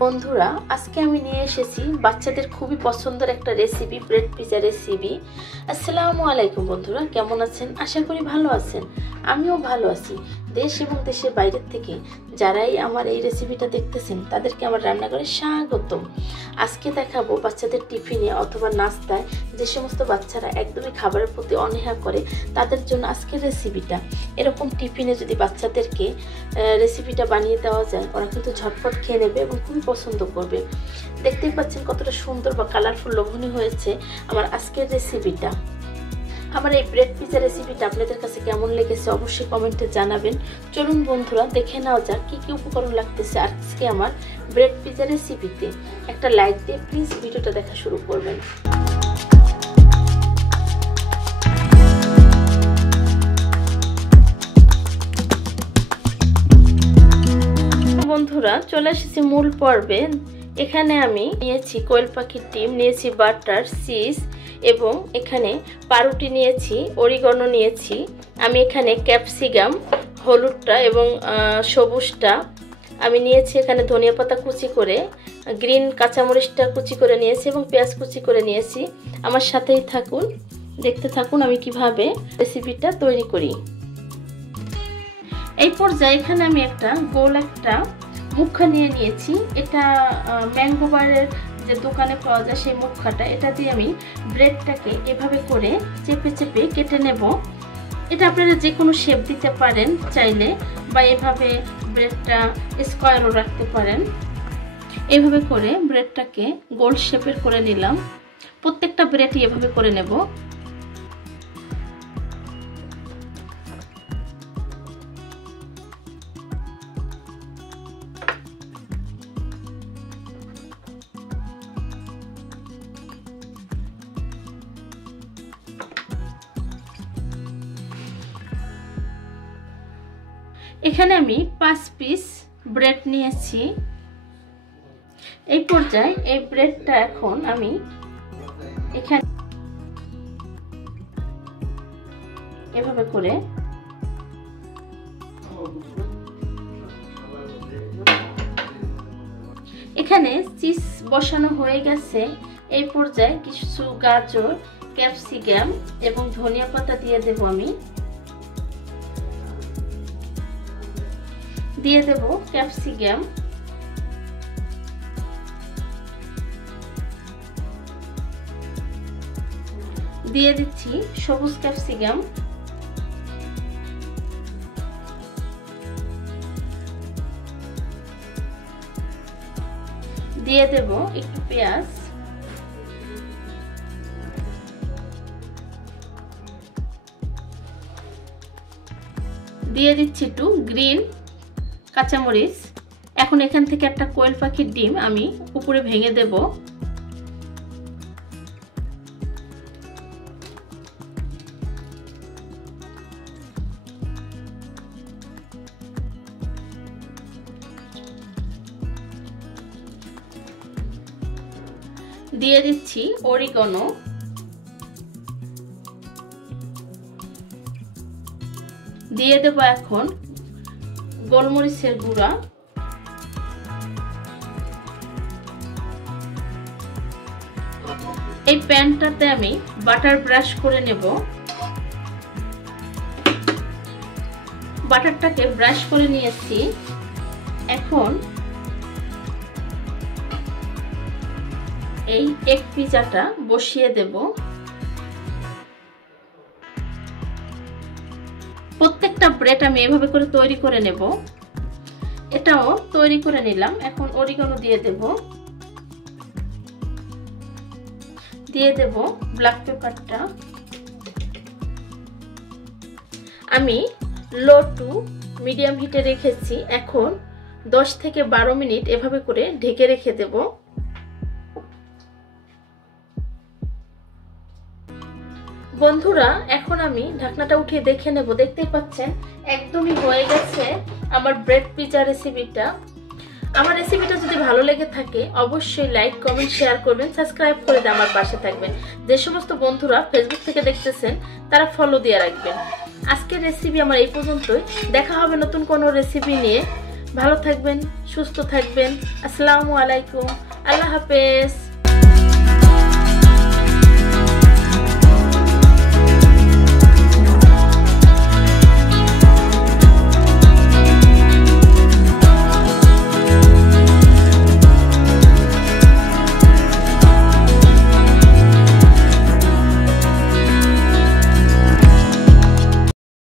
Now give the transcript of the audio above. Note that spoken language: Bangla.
বন্ধুরা আজকে আমি নিয়ে এসেছি বাচ্চাদের খুবই পছন্দের একটা রেসিপি, ব্রেড পিজা রেসিপি। আসসালামু আলাইকুম বন্ধুরা, কেমন আছেন? আশা করি ভালো আছেন। আমিও ভালো আছি। দেশ এবং দেশের বাইরের থেকে যারাই আমার এই রেসিপিটা দেখতেছেন তাদেরকে আমার রান্নাঘরে স্বাগতম। আজকে দেখাবো বাচ্চাদের টিফিনে অথবা নাস্তায় যে সমস্ত বাচ্চারা একদমই খাবারের প্রতি অনীহা করে তাদের জন্য আজকের রেসিপিটা। এরকম টিফিনে যদি বাচ্চাদেরকে রেসিপিটা বানিয়ে দেওয়া যায়, ওরা কিন্তু ঝটপট খেয়ে নেবে এবং খুবই পছন্দ করবে। দেখতেই পাচ্ছেন কতটা সুন্দর বা কালারফুল লোভনীয় হয়েছে আমার আজকের রেসিপিটা। আমার এই ব্রেড পিজা রেসিপিটা আপনাদের কাছে কেমন লেগেছে অবশ্যই কমেন্টে জানাবেন। চলুন বন্ধুরা দেখে নেওয়া যাক কী কী উপকরণ লাগতেছে আজকে আমার ব্রেড পিজা রেসিপিতে। একটা লাইক দিয়ে প্লিজ ভিডিওটা দেখা শুরু করবেন। বন্ধুরা চলে এসেছি মূল পর্বে। এখানে আমি নিয়েছি কোয়েল পাখির ডিম, নিয়েছি বাটার, চিজ এবং এখানে পাউরুটি নিয়েছি, অরিগানো নিয়েছি। আমি এখানে ক্যাপসিকাম, হলুদটা এবং সবুজটা আমি নিয়েছি। এখানে ধনিয়া পাতা কুচি করে, গ্রিন কাঁচামরিচটা কুচি করে নিয়েছি এবং পেঁয়াজ কুচি করে নিয়েছি। আমার সাথেই থাকুন, দেখতে থাকুন আমি কিভাবে রেসিপিটা তৈরি করি। এই পর্যায়ে এখানে আমি একটা গোল একটা মুখা নিয়ে নিয়েছি। এটা ম্যাঙ্গো বারের যে দোকানে পাওয়া যায় সেই মুখাটা, এটা দিয়ে আমি ব্রেডটাকে এভাবে করে চেপে চেপে কেটে নেব। এটা আপনারা যে কোনো শেপ দিতে পারেন চাইলে, বা এভাবে ব্রেডটা স্কোয়ারও রাখতে পারেন। এভাবে করে ব্রেডটাকে গোল শেপের করে নিলাম। প্রত্যেকটা ব্রেডই এভাবে করে নেব। এখানে আমি 5 পিস ব্রেড নিয়েছি। এই পর্যায়ে এই ব্রেডটা এখন আমি এখানে এভাবে করে এখানে চিজ বসানো হয়ে গেছে। এই পর্যায়ে কিছু গাজর, ক্যাপসিকাম এবং ধনিয়া পাতা দিয়ে দেব। আমি দিয়ে দেব ক্যাপসিকাম, দিয়ে দিচ্ছি সবুজ ক্যাপসিকাম, দিয়ে দেব একটু পেঁয়াজ, দিয়ে দিচ্ছি একটু গ্রিন কাঁচামরিচ। এখন এখান থেকে একটা কোয়েল পাখির ডিম আমি উপরে ভেঙে দেব। দিয়ে দিচ্ছি অরিগানো, দিয়ে দেব এখন গোলমরিচের গুঁড়া, এই প্যানটাতে আমি বাটার ব্রাশ করে নেব। বাটারটাকে ব্রাশ করে নিয়েছি। এখন এই এগ পিজাটা বসিয়ে দেব। প্রত্যেকটা ব্রেড আমি এভাবে করে তৈরি করে নেব। এটাও তৈরি করে নিলাম। এখন অরিগানো দিয়ে দেব, দিয়ে দেব ব্ল্যাক পেপারটা। আমি লো টু মিডিয়াম হিটে রেখেছি। এখন 10 থেকে 12 মিনিট এভাবে করে ঢেকে রেখে দেব। বন্ধুরা এখন আমি ঢাকনাটা উঠিয়ে দেখে নেব। দেখতেই পাচ্ছেন একদমই হয়ে গেছে আমার ব্রেড পিজা রেসিপিটা। আমার রেসিপিটা যদি ভালো লেগে থাকে অবশ্যই লাইক, কমেন্ট, শেয়ার করবেন, সাবস্ক্রাইব করে দিয়ে আমার পাশে থাকবেন। যে সমস্ত বন্ধুরা ফেসবুক থেকে দেখতেছেন তারা ফলো দিয়ে রাখবেন। আজকের রেসিপি আমার এই পর্যন্তই। দেখা হবে নতুন কোনো রেসিপি নিয়ে। ভালো থাকবেন, সুস্থ থাকবেন। আসসালামু আলাইকুম, আল্লাহ হাফেজ।